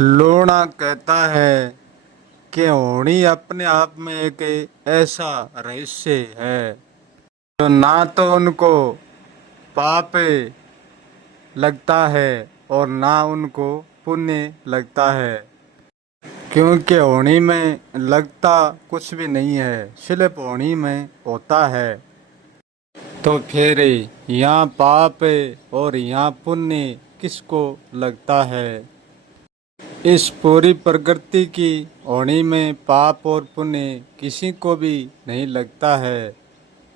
लोना कहता है कि होनी अपने आप में एक ऐसा रहस्य है जो ना तो उनको पाप लगता है और ना उनको पुण्य लगता है, क्योंकि होनी में लगता कुछ भी नहीं है, सिर्फ होनी में होता है। तो फिर यहाँ पाप और यहाँ पुण्य किसको लगता है? इस पूरी प्रकृति की होनी में पाप और पुण्य किसी को भी नहीं लगता है,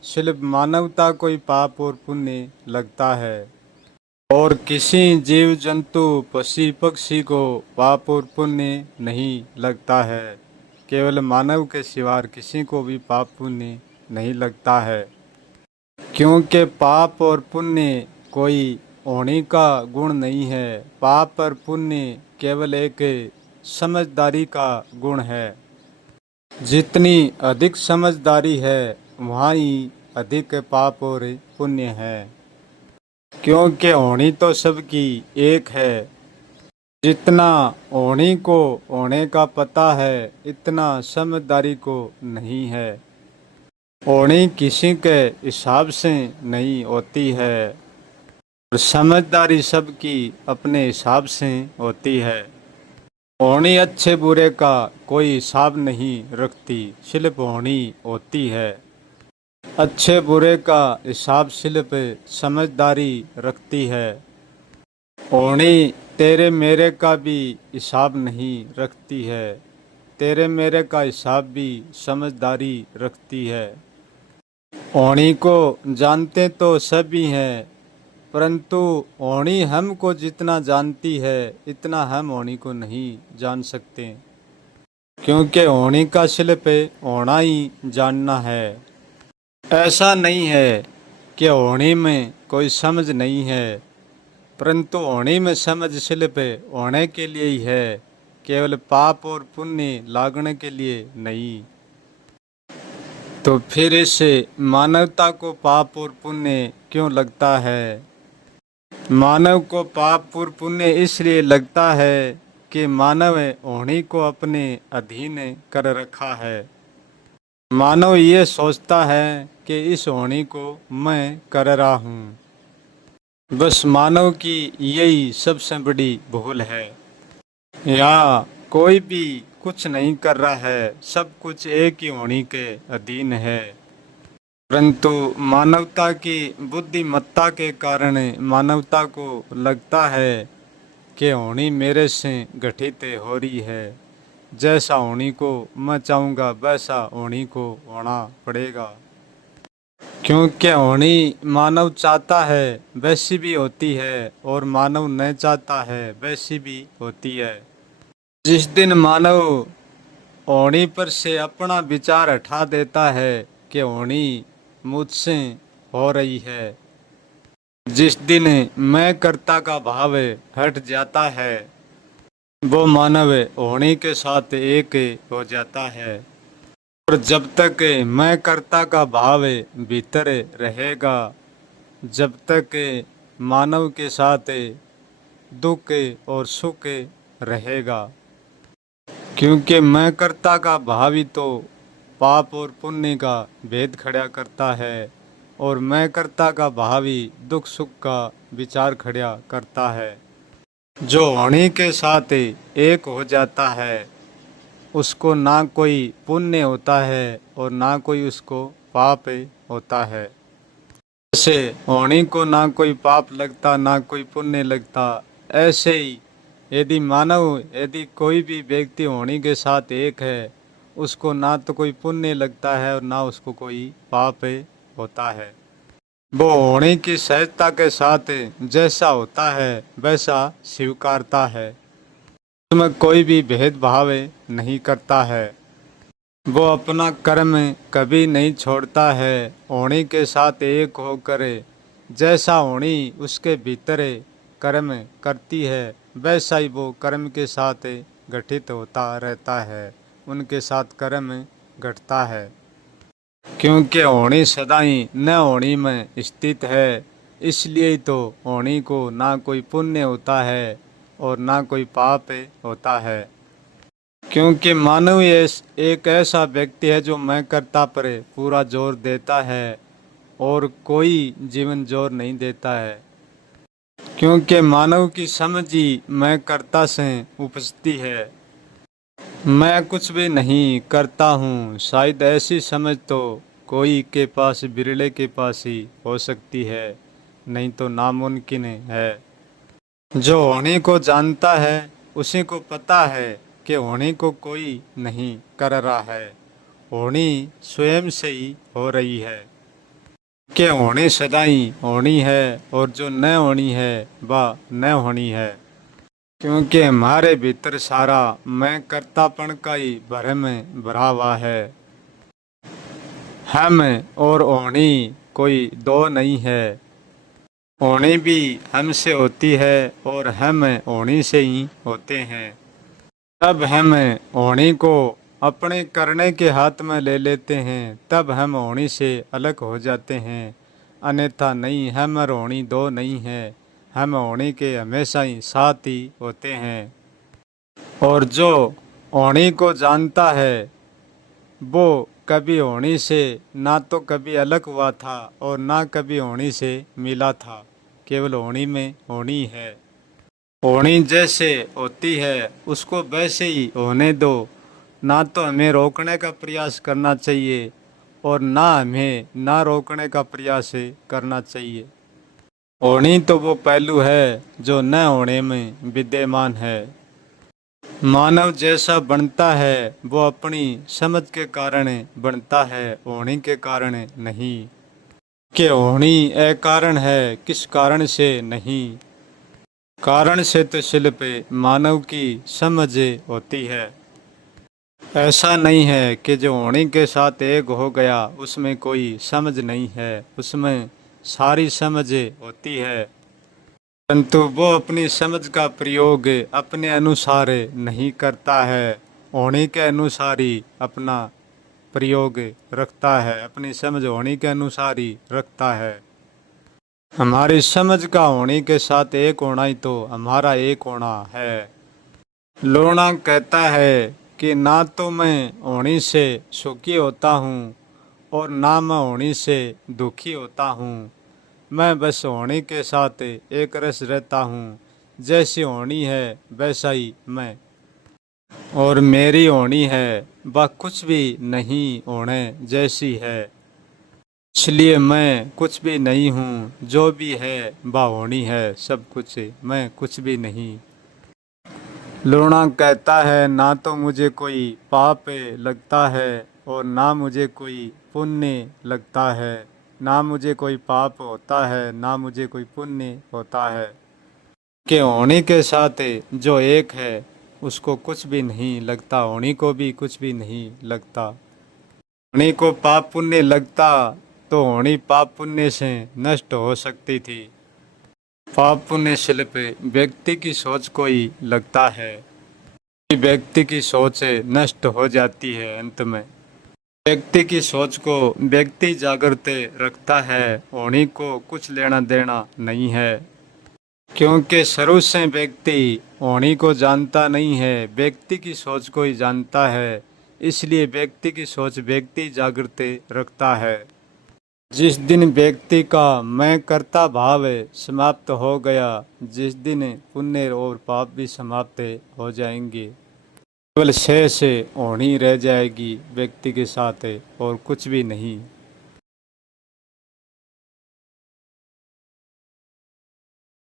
सिर्फ मानवता को ही पाप और पुण्य लगता है। और किसी जीव जंतु पशु पक्षी को पाप और पुण्य नहीं लगता है। केवल मानव के सिवा किसी को भी पाप पुण्य नहीं लगता है, क्योंकि पाप और पुण्य कोई होने का गुण नहीं है। पाप और पुण्य केवल एक समझदारी का गुण है। जितनी अधिक समझदारी है वहाँ ही अधिक पाप और पुण्य है, क्योंकि होनी तो सबकी एक है। जितना होनी को होने का पता है इतना समझदारी को नहीं है। होनी किसी के हिसाब से नहीं होती है और समझदारी सबकी अपने हिसाब से होती है। होनी अच्छे बुरे का कोई हिसाब नहीं रखती, सिर्फ होनी होती है। अच्छे बुरे का हिसाब सिर्फ समझदारी रखती है। होनी तेरे मेरे का भी हिसाब नहीं रखती है, तेरे मेरे का हिसाब भी समझदारी रखती है। होनी को जानते तो सभी हैं, परंतु होनी हमको जितना जानती है इतना हम होनी को नहीं जान सकते, क्योंकि होनी का सिर्फ होना ही जानना है। ऐसा नहीं है कि होनी में कोई समझ नहीं है, परंतु होनी में समझ सिर्फ होने के लिए ही है, केवल पाप और पुण्य लागने के लिए नहीं। तो फिर इस मानवता को पाप और पुण्य क्यों लगता है? मानव को पाप और पुण्य इसलिए लगता है कि मानव होनी को अपने अधीन कर रखा है। मानव ये सोचता है कि इस होनी को मैं कर रहा हूँ। बस मानव की यही सबसे बड़ी भूल है। यहाँ कोई भी कुछ नहीं कर रहा है, सब कुछ एक ही होनी के अधीन है, परंतु मानवता की बुद्धिमत्ता के कारण मानवता को लगता है कि होनी मेरे से गठित हो रही है। जैसा होनी को मैं चाहूँगा वैसा होनी को होना पड़ेगा, क्योंकि होनी मानव चाहता है वैसी भी होती है और मानव न चाहता है वैसी भी होती है। जिस दिन मानव होनी पर से अपना विचार हटा देता है कि होनी मुझसे हो रही है, जिस दिन मैं कर्ता का भाव हट जाता है, वो मानव होनी के साथ एक हो जाता है। और जब तक मैं कर्ता का भाव भीतर रहेगा, जब तक मानव के साथ दुख और सुख रहेगा, क्योंकि मैं कर्ता का भाव ही तो पाप और पुण्य का भेद खड़ा करता है और मैं कर्ता का भाव ही दुख सुख का विचार खड़ा करता है। जो होनी के साथ एक हो जाता है उसको ना कोई पुण्य होता है और ना कोई उसको पाप होता है। जैसे होनी को ना कोई पाप लगता ना कोई पुण्य लगता, ऐसे ही यदि कोई भी व्यक्ति होनी के साथ एक है, उसको ना तो कोई पुण्य लगता है और ना उसको कोई पाप होता है। वो होनी की सहजता के साथ जैसा होता है वैसा स्वीकारता है, उसमें कोई भी भेदभाव नहीं करता है। वो अपना कर्म कभी नहीं छोड़ता है। होनी के साथ एक होकर जैसा होनी उसके भीतर कर्म करती है वैसा ही वो कर्म के साथ गठित होता रहता है, उनके साथ कर्म घटता है, क्योंकि होनी सदा ही न होनी में स्थित है। इसलिए तो होनी को ना कोई पुण्य होता है और ना कोई पाप होता है। क्योंकि मानव एक ऐसा व्यक्ति है जो मैं कर्ता पर पूरा जोर देता है और कोई जीवन जोर नहीं देता है। क्योंकि मानव की समझ ही मैं कर्ता से उपजती है। मैं कुछ भी नहीं करता हूँ, शायद ऐसी समझ तो कोई के पास, बिरले के पास ही हो सकती है, नहीं तो नामुमकिन है। जो होने को जानता है उसी को पता है कि होने को कोई नहीं कर रहा है, होनी स्वयं से ही हो रही है। कि होनी सदाई होनी है और जो न होनी है वह न होनी है। क्योंकि हमारे भीतर सारा मैं कर्तापन का ही भरम भरा हुआ है। हम और होनी कोई दो नहीं है। होनी भी हमसे होती है और हम होनी से ही होते हैं। तब हम होनी को अपने करने के हाथ में ले लेते हैं, तब हम होनी से अलग हो जाते हैं। अन्यथा नहीं, हम और होनी दो नहीं है, हम होनी के हमेशा ही साथ ही होते हैं। और जो होनी को जानता है वो कभी होनी से ना तो कभी अलग हुआ था और ना कभी होनी से मिला था, केवल होनी में होनी है। होनी जैसे होती है उसको वैसे ही होने दो। ना तो हमें रोकने का प्रयास करना चाहिए और ना हमें ना रोकने का प्रयास करना चाहिए। होनी तो वो पहलू है जो न होने में विद्यमान है। मानव जैसा बनता है वो अपनी समझ के कारण बनता है, होनी के कारण नहीं। कि होनी अकारण है, किस कारण से नहीं। कारण से तो शिल्प मानव की समझ होती है। ऐसा नहीं है कि जो होने के साथ एक हो गया उसमें कोई समझ नहीं है, उसमें सारी समझ होती है। परंतु वो अपनी समझ का प्रयोग अपने अनुसार नहीं करता है, होने के अनुसार ही अपना प्रयोग रखता है, अपनी समझ होने के अनुसार ही रखता है। हमारी समझ का होने के साथ एक होना ही तो हमारा एक होना है। लोना कहता है कि ना तो मैं होने से सुखी होता हूँ और ना मैं होने से दुखी होता हूँ। मैं बस होने के साथ एक रस रहता हूँ, जैसी होनी है वैसा ही मैं। और मेरी होनी है वह कुछ भी नहीं होने जैसी है। इसलिए मैं कुछ भी नहीं हूँ, जो भी है वह होनी है सब कुछ, मैं कुछ भी नहीं। लूणा कहता है ना तो मुझे कोई पाप लगता है और ना मुझे कोई पुण्य लगता है। ना मुझे कोई पाप होता है ना मुझे कोई पुण्य होता है। कि होने के साथ जो एक है उसको कुछ भी नहीं लगता, होने को भी कुछ भी नहीं लगता। होने को पाप पुण्य लगता तो होनी पाप पुण्य से नष्ट हो सकती थी। पाप पुण्य शिल्प व्यक्ति की सोच को ही लगता है। व्यक्ति की सोच नष्ट हो जाती है। अंत में व्यक्ति की सोच को व्यक्ति जागृत रखता है, होनी को कुछ लेना देना नहीं है। क्योंकि शुरू से व्यक्ति होनी को जानता नहीं है, व्यक्ति की सोच को ही जानता है, इसलिए व्यक्ति की सोच व्यक्ति जागृत रखता है। जिस दिन व्यक्ति का मैं कर्ता भाव समाप्त हो गया, जिस दिन पुण्य और पाप भी समाप्त हो जाएंगे, केवल शेष होनी रह जाएगी व्यक्ति के साथ और कुछ भी नहीं।